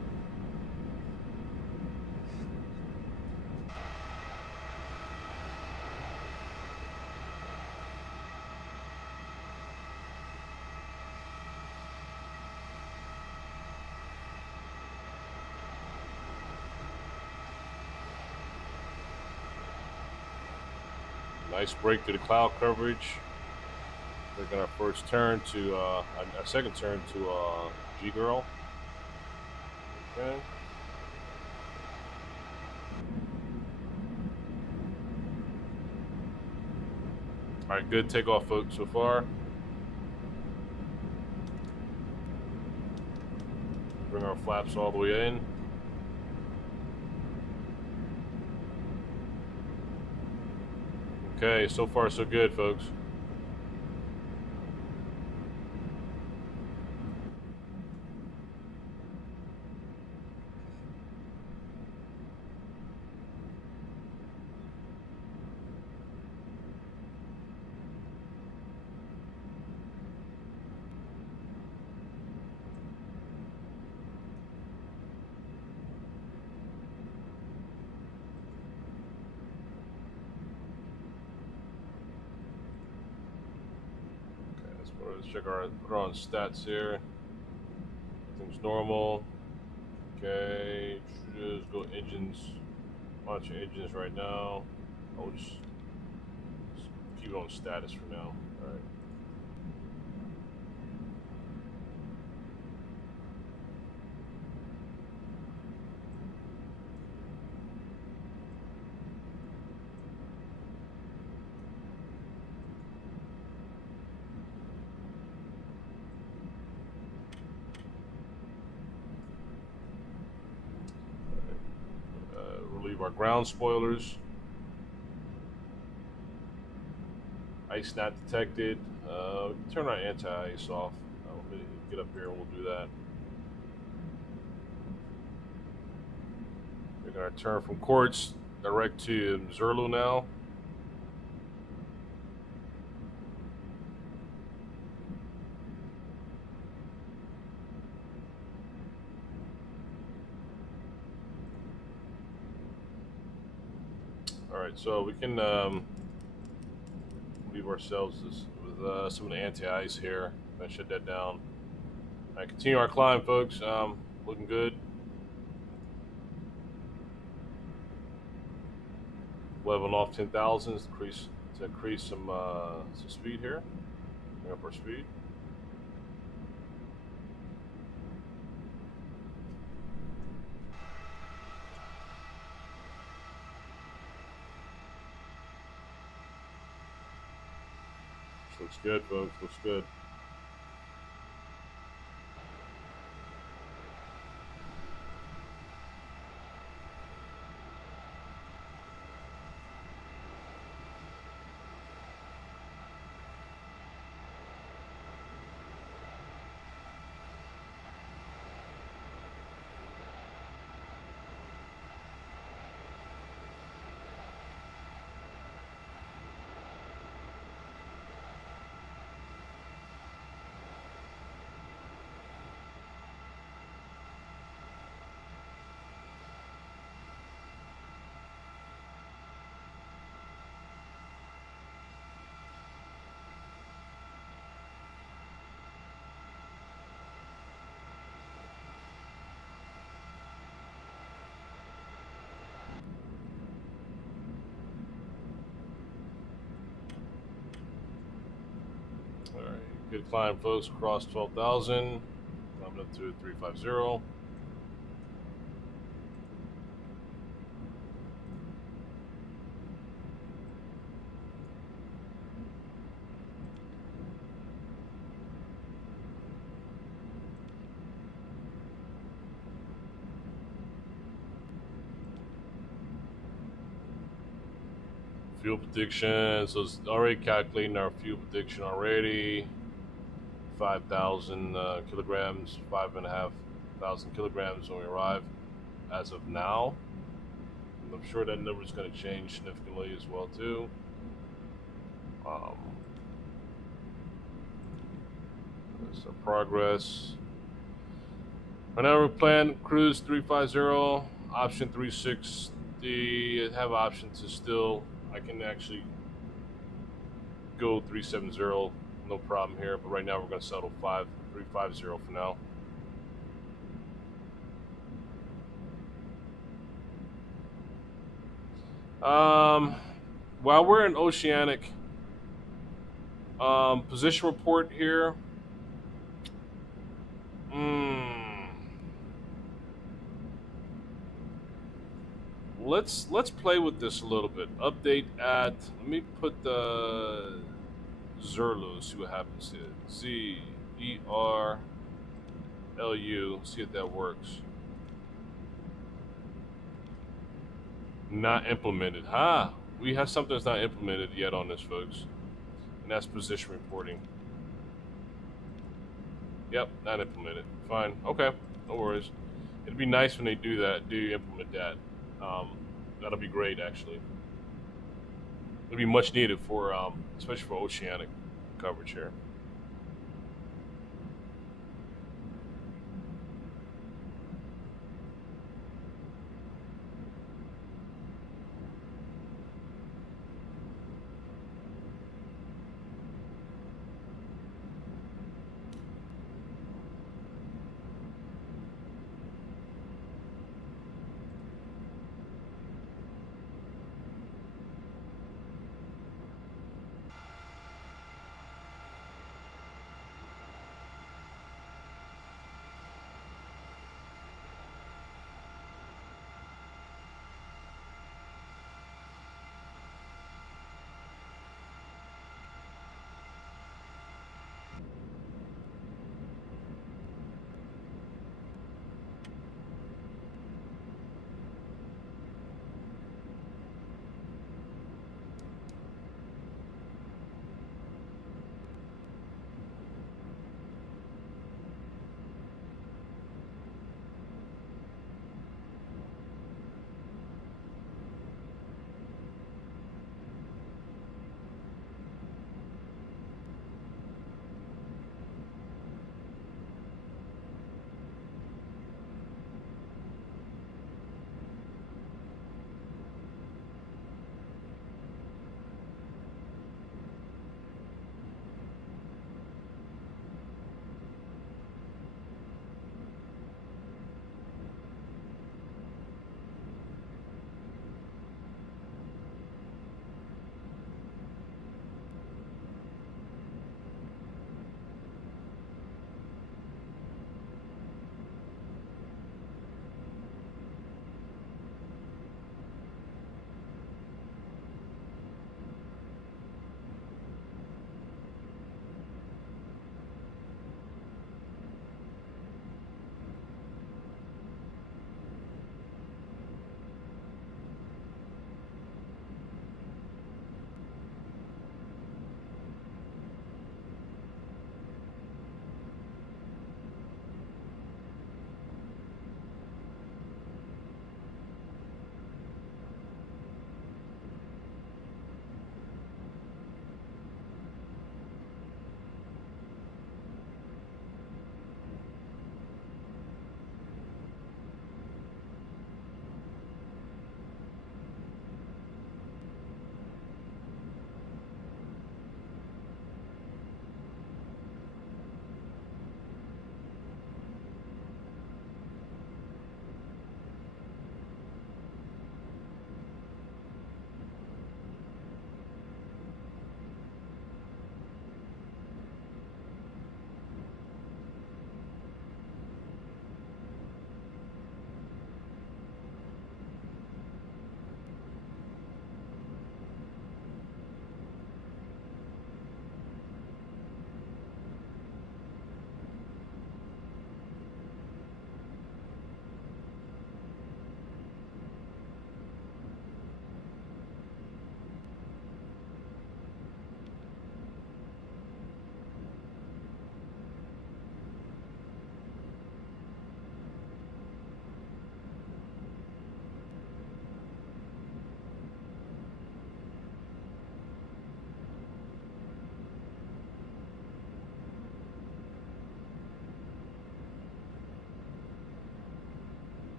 Nice break to the cloud coverage. Making our first turn to our second turn to G Girl. Okay. All right, good takeoff, folks, so far. Bring our flaps all the way in. Okay, so far so good, folks. Let's check our put on stats here. Everything's normal. Okay, just go engines. Launch your engines right now. I'll just keep it on status for now. All right. Relieve our ground spoilers. Ice not detected. Turn our anti-ice off. Let me get up here and we'll do that. We're gonna turn from Quartz direct to Zerlu now. All right, so we can leave ourselves with some of the anti-ice here. Gonna shut that down. All right, continue our climb, folks. Looking good. Leveling off 10,000 to increase some speed here. Bring up our speed. This looks good, folks. Looks good. All right, good climb, folks. Across 12,000. Climbing up to 350. Fuel prediction. So it's already calculating our fuel prediction already. 5,000 kilograms, 5,500 kilograms when we arrive as of now. And I'm sure that number is going to change significantly as well too. That's our progress. Right now we plan cruise 350, option 360. I have options to still, I can actually go 370, no problem here. But right now we're going to settle 350 for now. While we're in oceanic, position report here. Let's play with this a little bit. Update at, let me put the Zerlu, see what happens here. ZERLU, see if that works. Not implemented. We have something that's not implemented yet on this, folks. And that's position reporting. Yep, not implemented. Fine. Okay, no worries. It'd be nice when they do that, implement that. That'll be great, actually. It'll be much needed for, especially for oceanic coverage here.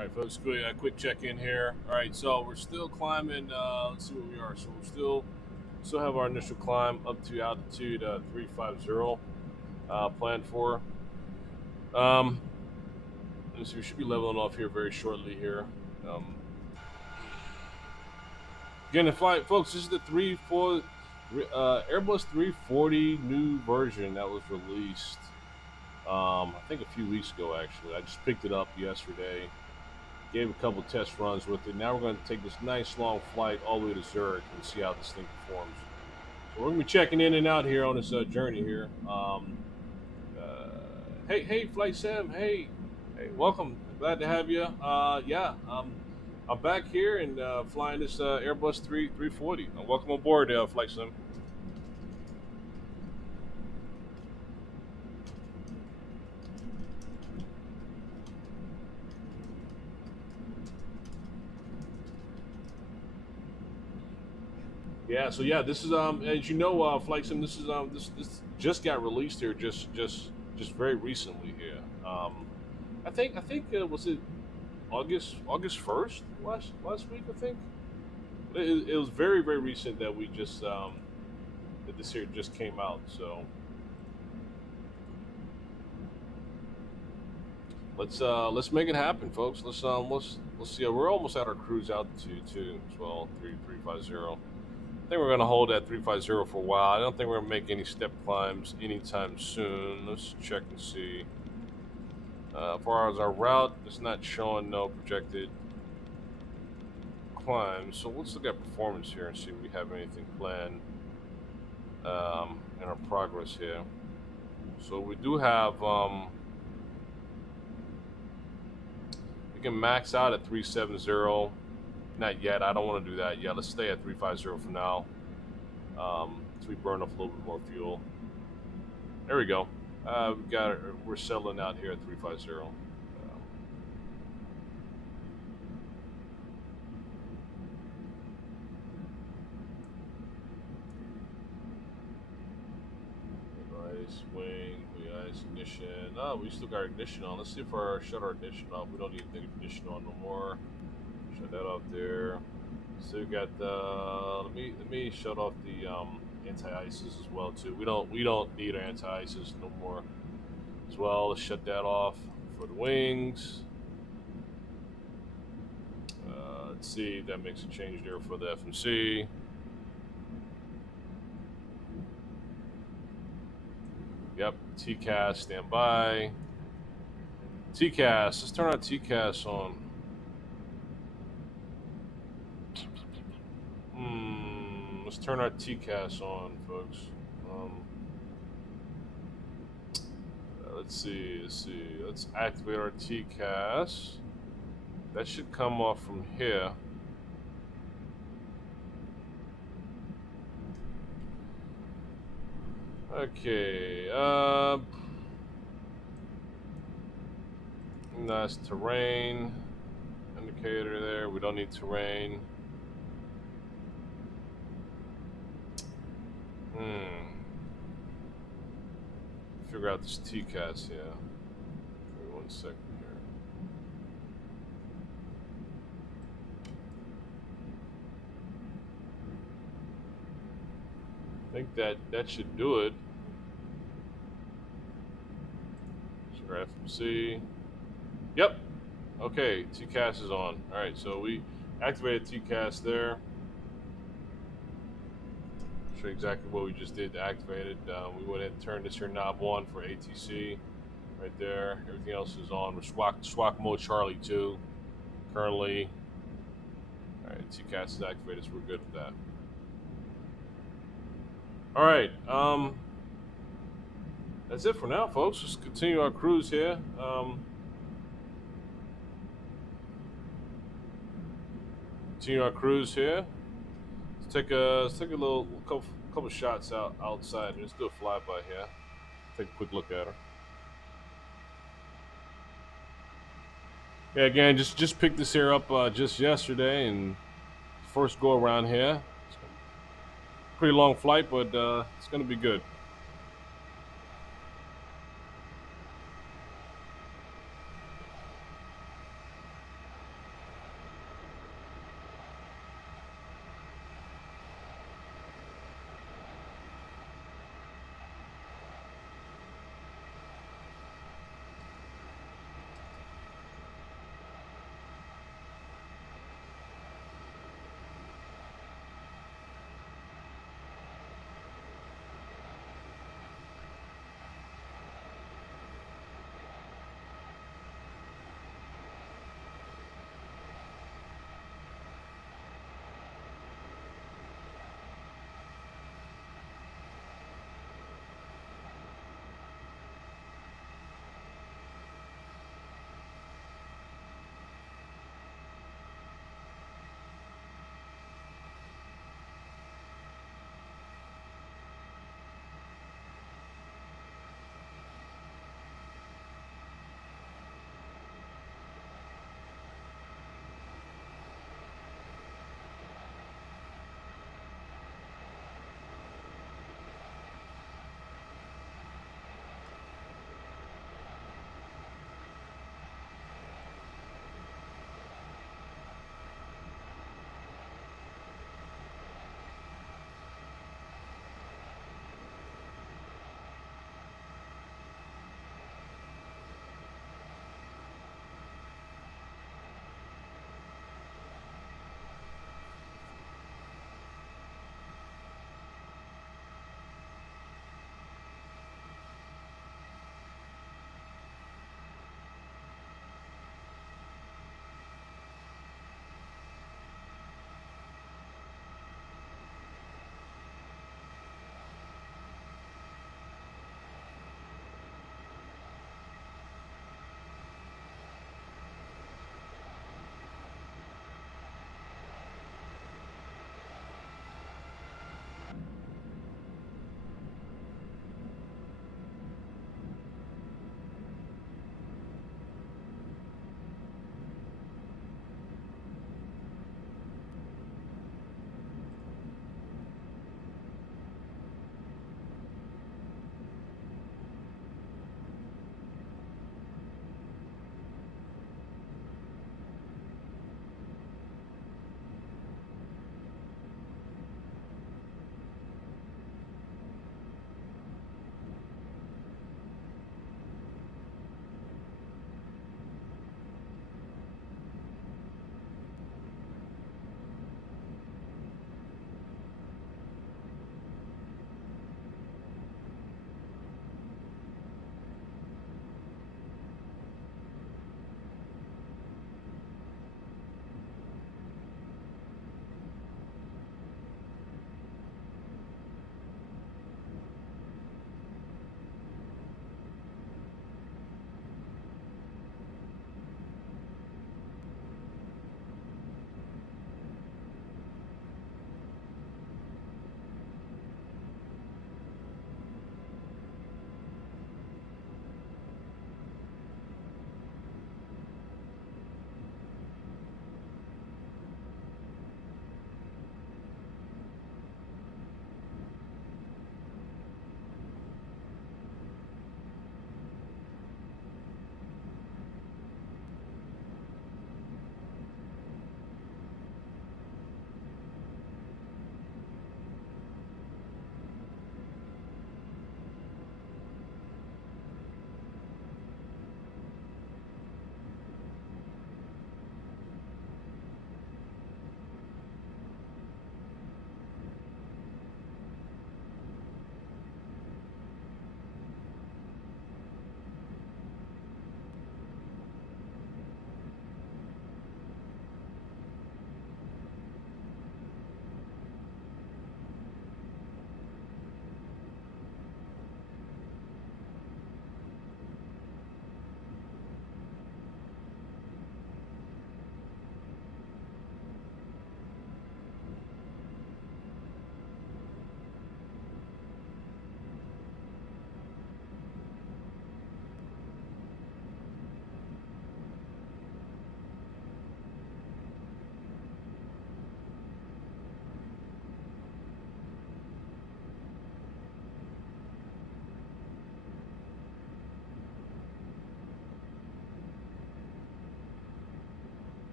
All right, folks, quick check-in here. All right, so we're still climbing. Let's see where we are. So we're still have our initial climb up to altitude 350 planned for. Let's see, we should be leveling off here very shortly here. Again, the flight, folks, this is the Airbus 340 new version that was released. I think a few weeks ago, actually. I just picked it up yesterday. Gave a couple test runs with it. Now we're going to take this nice long flight all the way to Zurich and see how this thing performs. So we're going to be checking in and out here on this journey here. Hey, Flight Sim. Hey, welcome. Glad to have you. I'm back here and flying this Airbus 340. Welcome aboard, Flight Sim. Yeah, so yeah, this is as you know, Flight Sim. This is this just got released here, just very recently here. I think was it August 1st last week, I think. It was very recent that we just that this here just came out. So let's make it happen, folks. Let's see. We're almost at our cruise altitude too as well, 350. I think we're going to hold at 350 for a while. I don't think we're going to make any step climbs anytime soon. Let's check and see. As far as our route, it's not showing no projected climbs. So let's look at performance here and see if we have anything planned in our progress here. So we do have, we can max out at 370. Not yet. I don't want to do that yet. Let's stay at 350 for now. So we burn off a little bit more fuel. There we go. We're settling out here at 350. Nice wing, nice ignition. Oh, we still got ignition on. Let's see if our shut our ignition off. We don't need the ignition on no more. Shut that off there. So we got let me shut off the anti-ices as well too. We don't need our anti-ices no more as well. Let's shut that off for the wings. Let's see if that makes a change there for the FMC. Yep, TCAS standby. TCAS, let's turn our TCAS on. Let's turn our TCAS on, folks. Let's see. Let's activate our TCAS. That should come off from here. Okay. Nice terrain indicator there. We don't need terrain. Figure out this TCAS here. Give me 1 second here. I think that should do it. Sure, FMC. Yep. Okay, TCAS is on. All right, so we activated TCAS there. Show you exactly what we just did to activate it. We went ahead and turned this here knob on for ATC right there. Everything else is on. We're SWAC mode Charlie 2 currently. All right, TCAS is activated, so we're good with that. All right, that's it for now, folks. Let's continue our cruise here. Let's take a couple shots outside. Let's do a flyby here. Take a quick look at her. Yeah, again, just picked this here up just yesterday and first go around here. Pretty long flight, but it's gonna be good.